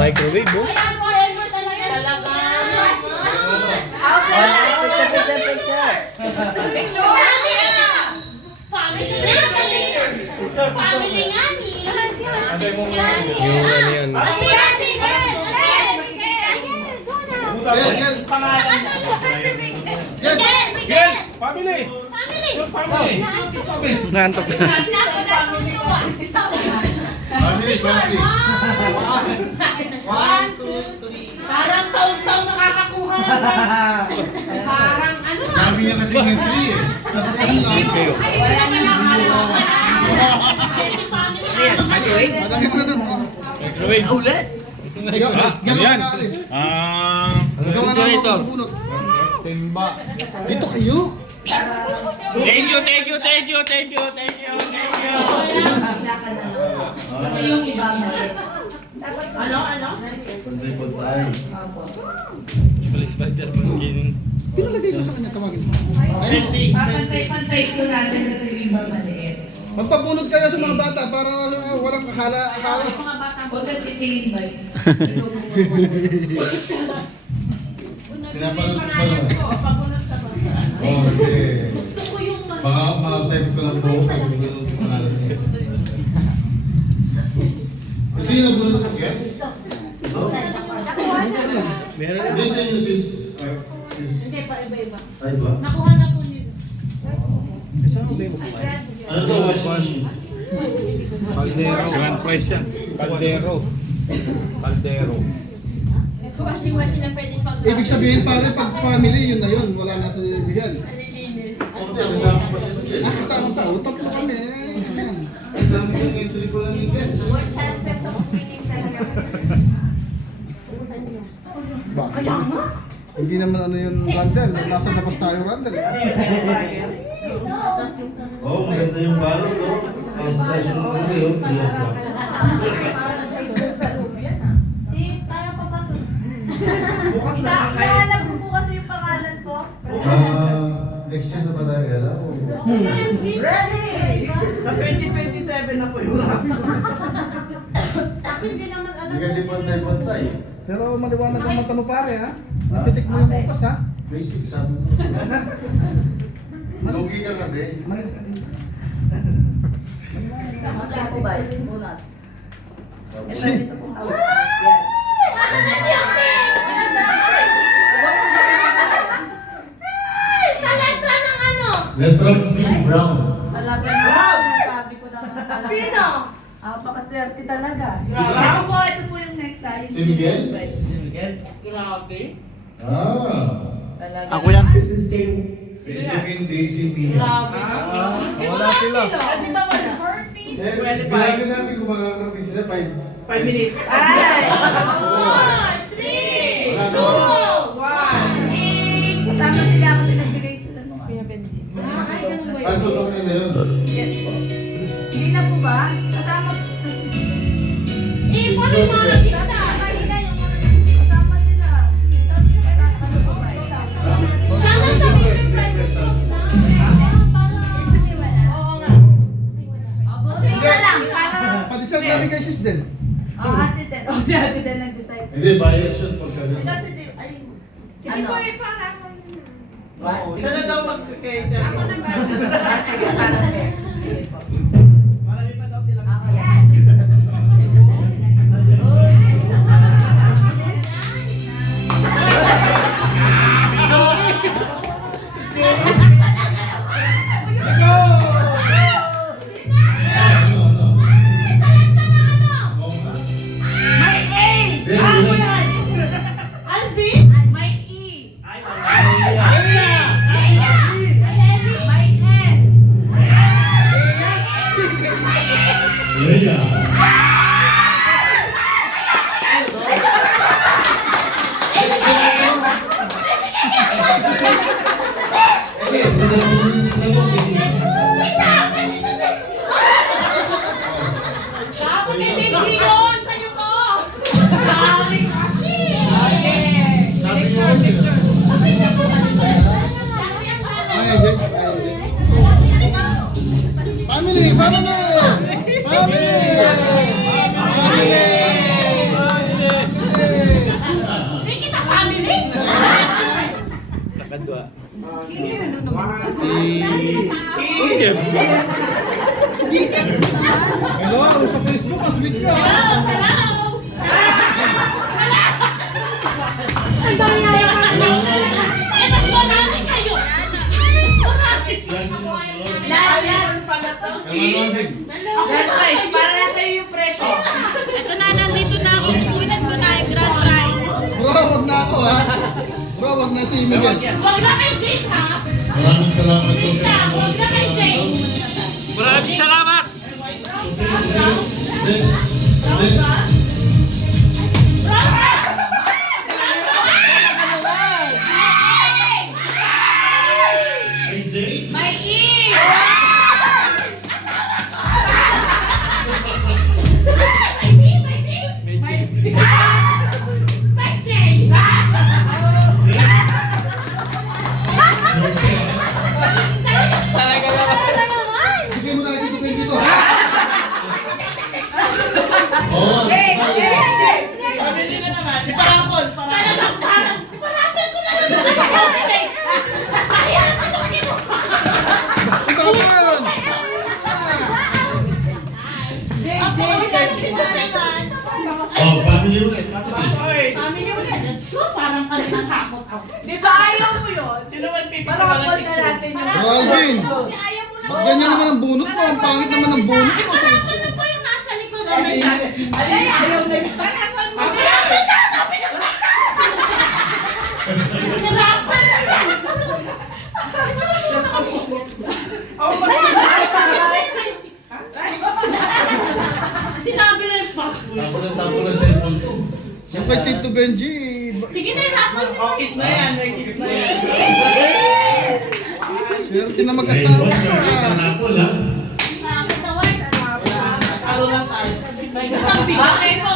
Microwave, oh. Picture. Family nga ni. Yung ano yan. Gel! Family! Nantok na. Family. One, two, three. Parang taon-taon nakakakuha ng parang ano ah. Sabi niya kasi yung 3 eh. Kayo. Ay, wala ka lang alam. Kasi family ano. Madami ko na doon. Microwave. Ulit? Yan. Refrigerator. Timba. Dito kayo. Thank you. Kasi yung iba mali. Ano? Pantay-pantay. Spider-Man ganyan. Pinalagay ko sa kanya tawagin mo. Papantay-pantay ko natin kasi yung iba maliit. Magpabunod kayo sa mga bata para walang akala. Huwag ka titingin ba? Pinapanood ko pa lang. Pagunod sa bata. Oo, kasi Gusto ko yung baka ma-upside ko lang po pag nabunod ko pangalan niya. Kasi yung nabunod ko, Gens? No? Meron. Hindi sa inyo sis... Hindi pa iba-iba. Ay ba? Nakuha na po nila. Kasama ba yung kumain? Ano to? Washing machine? Caldero. Grand price yan. Caldero. Washing-washing na pwede pag Ibig sabihin pare, pag family, yun na yun. Wala na sa bigyan. malilinis. Hindi, kasama pa si Miguel. More chances of winning talaga. Bakit? Hindi naman ano yung Randall. Nasa labas tayo Randall. Oo, maganda yung balot. Ang station mo kasi yun. Sis, kaya pa ba ito? Hinahanap ko po kasi yung pangalan ko. Next year na ba tayo, Ella? Ready! Sa 2027 na po yung Kasi hindi naman alam. Hindi kasi pantay-pantay. Pero maliwanag ang mata mo pare ha. Napitik mo yung upas ha. Basic sabi mo. Lugi ka kasi. Ako ba? Bunot. Asan na music? Ay! Sa letra ng ano? Letra B, brown. Talaga na sabi ko na. Sino? Pakaswerte talaga. Grabe. Ito po yung next size. Si Miguel? Grabe. Talaga. Ako yan. Philippine Daisy Mia. Grabe. Wala sila. Di ba wala? Bilangin natin kung makakarating sila 5 5 minutes. Ay! 4, 3, 2, 1. Kasama sila ako sinagbigay sila nung Kuya Benji. Ay, ganun ba Ay, yun? susunod na yun. Yes po. Hindi na po ba? Kasama Ipon yung mga kita. Kasama sila. Sabi ko ba? Ano po ba? Sana sa mga friends ko na. Oo nga. Tingnan lang. Para... Padisal na rin kay sis din. Ate Den. Si Ate Den nag-decide. Hindi, bias yun pagka Kasi di, ay, Sige po, parang What? Siya na daw mag-cater. ako na ba? Sige, parang fair. Sige po. Marami pa daw silang Ako isa. yan. Ano, ano? Oo nga. May A! Hindi, yun. Alvin? May E! Ay, May N! Leia. Eh, sinabi mo, Dapat kay Baby yun! Sa'yo to! Dami kasi! sabi mo kasi. Ay, Jen. Family! Family! Family! Family! Okay. Hello, sa Facebook, sweet ka. Ang dami na yung Lahat pala to. Last prize, para sa'yo yung presyo. Ito na, nandito na ako. Kunin ko na yung grand prize. Bro, wag na ako ha. Bro, wag na si Miguel. Huwag na kay Jake, ha? Maraming salamat po Please sa na, huwag na kay Jake. Maraming salamat! AJ, May E! Sige mo na dito, dito. Oo, Pabili na naman. Di parangkol. Ito ka naman. oh, family ulit, family. Sorry. Diyos ko, parang kanina kakot ako. Di ba ayaw mo yun? Sino man pipito Parang ka ng na picture? natin yun. Bro Alvin, Kasi ayaw mo na. ganyan naman ang bunot mo. Ang pangit naman ang bunot mo. Harapan na po yung nasa likod. Oh my gosh. Ay, ayaw na yun. Harapan mo. Harapan na! Sabi ng bata! Harapan na lang! Oh, mas Sinabi na yung password. Tapo na cellphone ko. Yung kay Tito Benji, Sige na, harapan mo. Oh, kiss na yan. May kiss na yan. swerte na Hey, mag-asawa. boss, may isa na po lang. Alo lang tayo. Okay po,